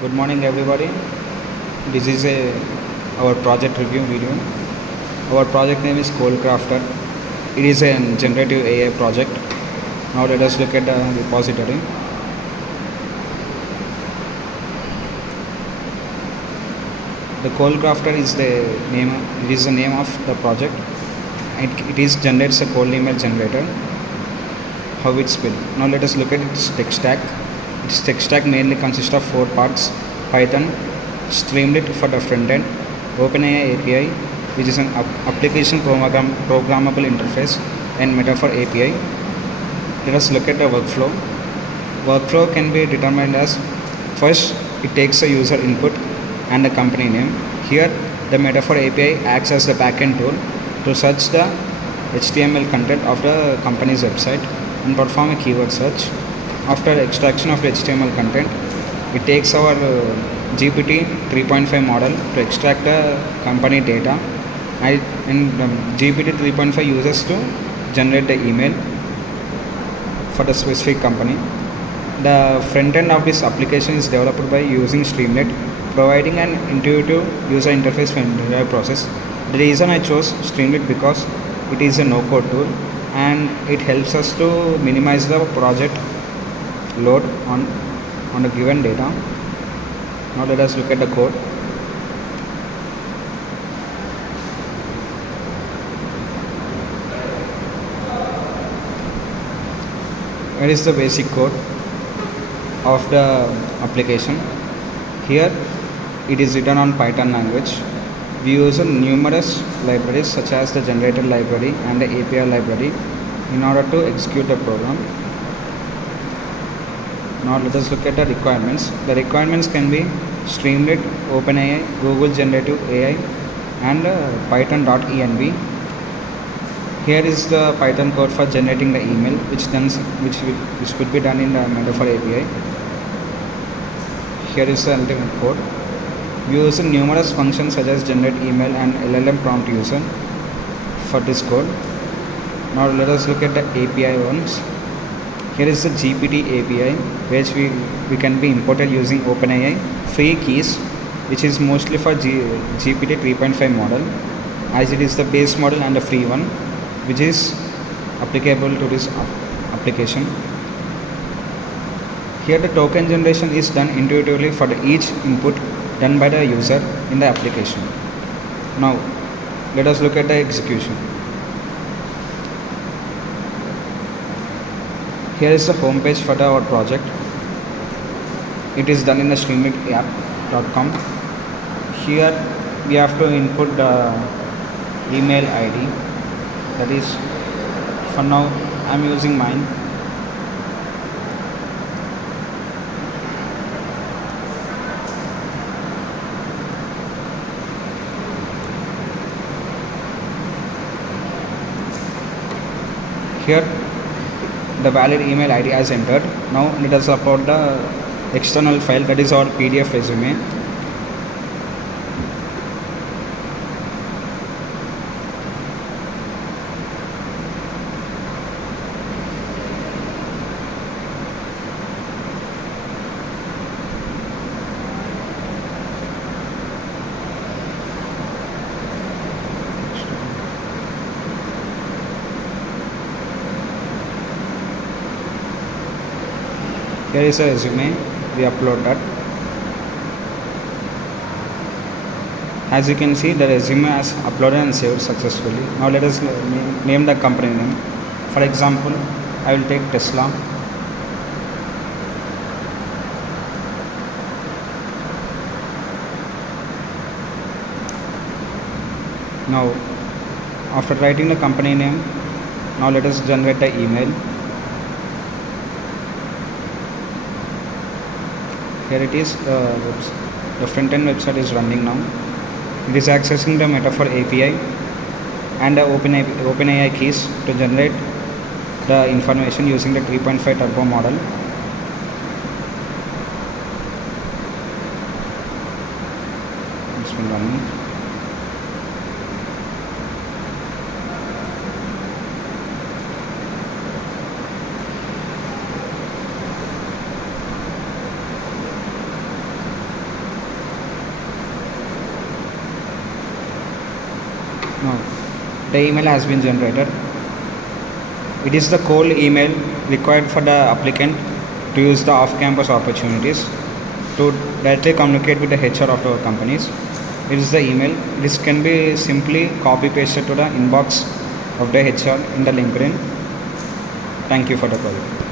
Good morning, everybody. This is our project review video. Our project name is Code Crafter. It is a generative AI project. Now let us look at the repository. The Code Crafter is the name. It is the name of the project. It is generates a cold email generator. How it's built. Now let us look at its tech stack. Its tech stack mainly consists of 4 parts: Python, Streamlit for the front end, OpenAI API, which is an application programmable interface, and Metaphor API. Let us look at the workflow. Workflow can be determined as: first, it takes a user input and the company name. Here, the Metaphor API acts as the backend tool to search the HTML content of the company's website and perform a keyword search. After extraction of the HTML content, it takes our GPT 3.5 model to extract the company data, and GPT 3.5 uses to generate the email for the specific company. The front end of this application is developed by using Streamlit, providing an intuitive user interface for the entire process. The reason I chose Streamlit because it is a no-code tool and it helps us to minimize the project load on the given data. Now let us look at the code. Here is the basic code of the application. Here it is written on Python language. We use numerous libraries such as the generator library and the API library in order to execute the program. Now let us look at the requirements. The requirements can be Streamlit, OpenAI, Google Generative AI, and Python.env. Here is the Python code for generating the email, which could be done in the Metaphor API. Here is the ultimate code. We use numerous functions such as generate email and LLM prompt user for this code. Now let us look at the API ones. Here is the GPT API, which we can be imported using OpenAI free keys, which is mostly for GPT 3.5 model, as it is the base model and the free one, which is applicable to this application. Here the token generation is done intuitively for each input done by the user in the application. Now let us look at the execution. Here is the home page for our project. It is done in the streamlitapp.com. Here we have to input the email ID. That is, for now I am using mine. Here the valid email ID as entered. Now let us upload the external file, that is our PDF resume. Here is a resume. We upload that. As you can see, the resume has uploaded and saved successfully. Now let us name the company name. For example, I will take Tesla. Now after writing the company name, now let us generate the email. Here it is, the front end website is running now. It is accessing the Metaphor API and the OpenAI keys to generate the information using the 3.5 turbo model. It's been running. No, the email has been generated. It is the cold email required for the applicant to use the off-campus opportunities to directly communicate with the HR of our companies. It is the email. This can be simply copy-pasted to the inbox of the HR in the LinkedIn. Thank you for the call.